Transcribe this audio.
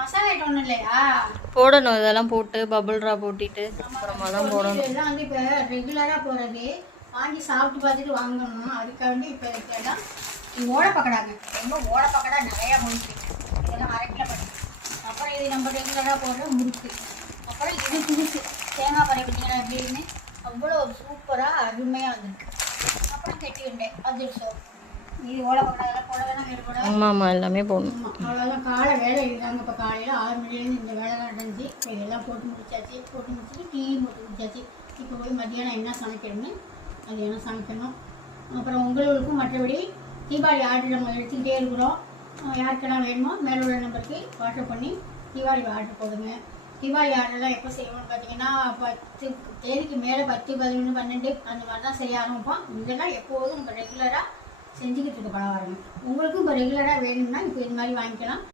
Masala item ஒன்றும் இல்லையா? போடணும் இதெல்லாம் போட்டு பபுள் ட்ரா போட்டிட்டு. அப்புறமா தான் போடணும். இதெல்லாம் வந்து இப்போ ரெகுலராக போகிறது வாங்கி சாப்பிட்டு பார்த்துட்டு வாங்கணும். அதுக்காண்டி இப்போ இருக்கிறதெல்லாம் ஓட பக்கடாங்க ரொம்ப ஓட பக்கடா நிறையா முறுக்கு இதெல்லாம் அரை கிலோ அப்புறம் இது நம்ம ரெகுலராக போடுற முறுக்கு. அப்புறம் இது புதுசு. தேங்காய் பறை பார்த்தீங்கன்னா எப்படின்னு அவ்வளோ சூப்பராக அருமையாக வந்திருக்கு. அப்புறம் கெட்டி உண்டை அதிர்ஷ்டம் இது ஓட பக்கடா அதெல்லாம் போட ஆமாம் ஆமாம் எல்லாமே போடணும். அவ்வளோதான் காலை வேலை இதுதாங்க இப்போ காலையில் ஆறு மணிலேருந்து இந்த வேலை நடந்துச்சு. இப்போ இதெல்லாம் போட்டு முடிச்சாச்சு. போட்டு முடிச்சுட்டு டீ போட்டு முடிச்சாச்சு இப்போ போய் மத்தியானம் என்ன சமைக்கணும்னு அது என்ன சமைக்கணும். அப்புறம் உங்களுக்கும் மற்றபடி தீபாவளி ஆர்டர் நம்ம எடுத்துக்கிட்டே இருக்கிறோம். யாருக்கெல்லாம் வேணுமோ மேலே உள்ள நம்பருக்கு வாட்ஸ்அப் பண்ணி தீபாவளி ஆர்டர் போடுங்க. தீபாவளி ஆர்டர்லாம் எப்போ செய்வோம்னு பார்த்தீங்கன்னா பத்து தேதிக்கு மேலே பத்து பதினொன்று பன்னெண்டு அந்த மாதிரி தான் செய்ய ஆரம்பிப்போம். இதெல்லாம் எப்போதும் நம்ம ரெகுலராக செஞ்சுக்கிட்டு இருக்க வரணும் உங்களுக்கும் இப்போ ரெகுலராக வேணும்னா இப்போ இது மாதிரி வாங்கிக்கலாம்.